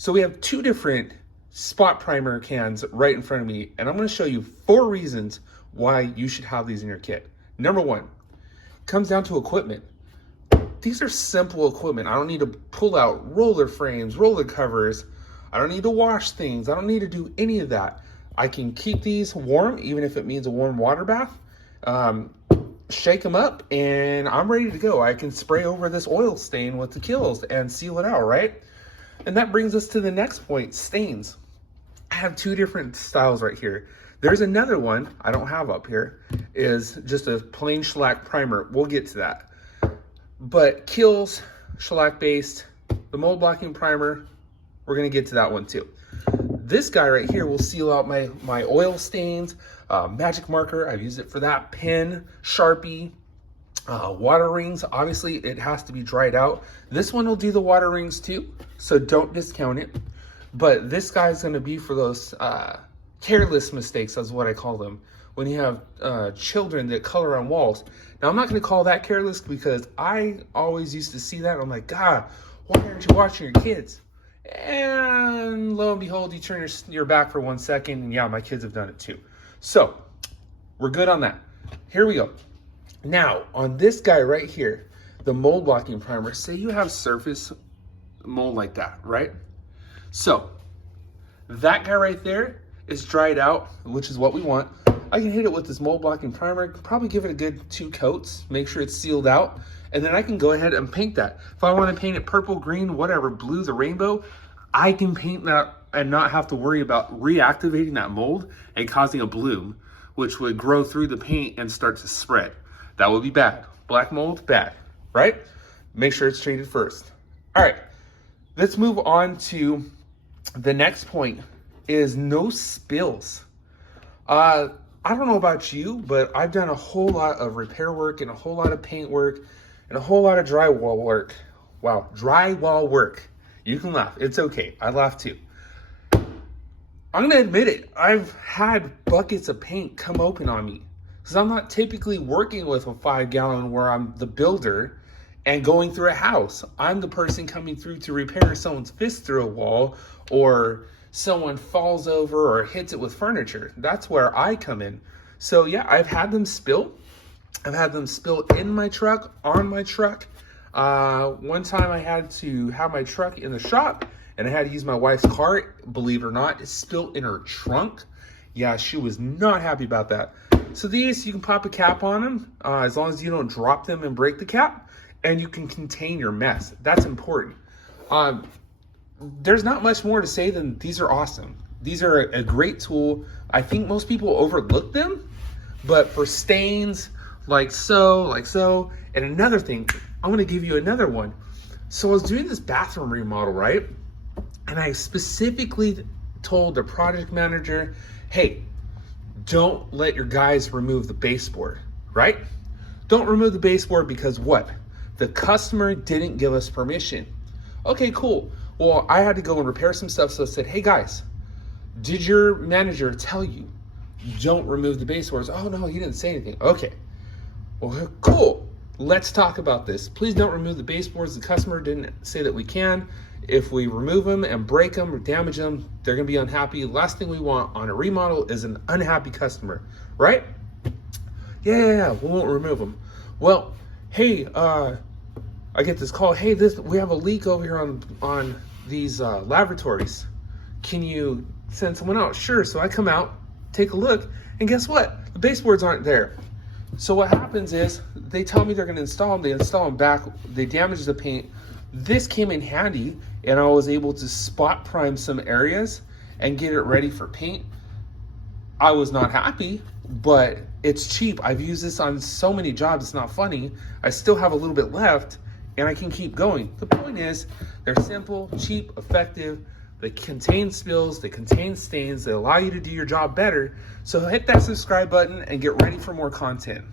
So we have two different spot primer cans right in front of me, and I'm going to show you 4 reasons why you should have these in your kit. Number 1, comes down to equipment. These are simple equipment. I don't need to pull out roller frames, roller covers. I don't need to wash things. I don't need to do any of that. I can keep these warm, even if it means a warm water bath. Shake them up, and I'm ready to go. I can spray over this oil stain with the Kills and seal it out, right? And that brings us to the next point, stains. I have 2 different styles right here. There's another one I don't have up here, is just a plain shellac primer. We'll get to that. But Kills, shellac based, the mold blocking primer, we're gonna get to that one too. This guy right here will seal out my oil stains, magic marker, I've used it for that, pen, Sharpie, water rings. Obviously it has to be dried out. This one will do the water rings too, so don't discount it. But this guy's gonna be for those careless mistakes, is what I call them. When you have children that color on walls. Now I'm not gonna call that careless, because I always used to see that and I'm like, God, why aren't you watching your kids? And lo and behold, you turn your back for 1 second, and yeah, my kids have done it too. So we're good on that. Here we go. Now on this guy right here, the mold blocking primer, say you have surface mold like that, right? So that guy right there is dried out, which is what we want. I can hit it with this mold blocking primer, probably give it a good 2 coats, make sure it's sealed out, and then I can go ahead and paint that. If I want to paint it purple, green, whatever, blue, the rainbow, I can paint that and not have to worry about reactivating that mold and causing a bloom, which would grow through the paint and start to spread. That would be bad. Black mold, bad, right? Make sure it's treated first. All right, let's move on to the next point, is no spills. I don't know about you, but I've done a whole lot of repair work and a whole lot of paint work and a whole lot of drywall work. Wow, drywall work. You can laugh, it's okay, I laugh too. I'm gonna admit it, I've had buckets of paint come open on me, because I'm not typically working with a 5-gallon where I'm the builder and going through a house. I'm the person coming through to repair someone's fist through a wall, or someone falls over or hits it with furniture. That's where I come in. So yeah, I've had them spill. I've had them spill in my truck, on my truck. One time I had to have my truck in the shop, and I had to use my wife's car. Believe it or not, it spilled in her trunk. Yeah, she was not happy about that. So these, you can pop a cap on them, as long as you don't drop them and break the cap, and you can contain your mess. That's important. There's not much more to say than these are awesome. These are a great tool. I think most people overlook them, but for stains, like so, and another thing, I'm gonna give you another one. So I was doing this bathroom remodel, right? And I specifically told the project manager, hey, don't let your guys remove the baseboard, right? Don't remove the baseboard, because what? The customer didn't give us permission. Okay, cool. Well, I had to go and repair some stuff, so I said, hey guys, did your manager tell you don't remove the baseboards? Oh no, he didn't say anything. Okay, well, cool. Let's talk about this. Please don't remove the baseboards. The customer didn't say that we can. If we remove them and break them or damage them, they're gonna be unhappy. Last thing we want on a remodel is an unhappy customer, right? Yeah, we won't remove them. Well, hey, I get this call, hey, we have a leak over here on these lavatories. Can you send someone out? Sure. So I come out, take a look, and guess what? The baseboards aren't there. So what happens is they tell me they're gonna install them, they install them back, they damage the paint. This came in handy, and I was able to spot prime some areas and get it ready for paint. I was not happy, but it's cheap. I've used this on so many jobs, it's not funny. I still have a little bit left, and I can keep going. The point is, they're simple, cheap, effective. They contain spills, they contain stains, they allow you to do your job better. So hit that subscribe button and get ready for more content.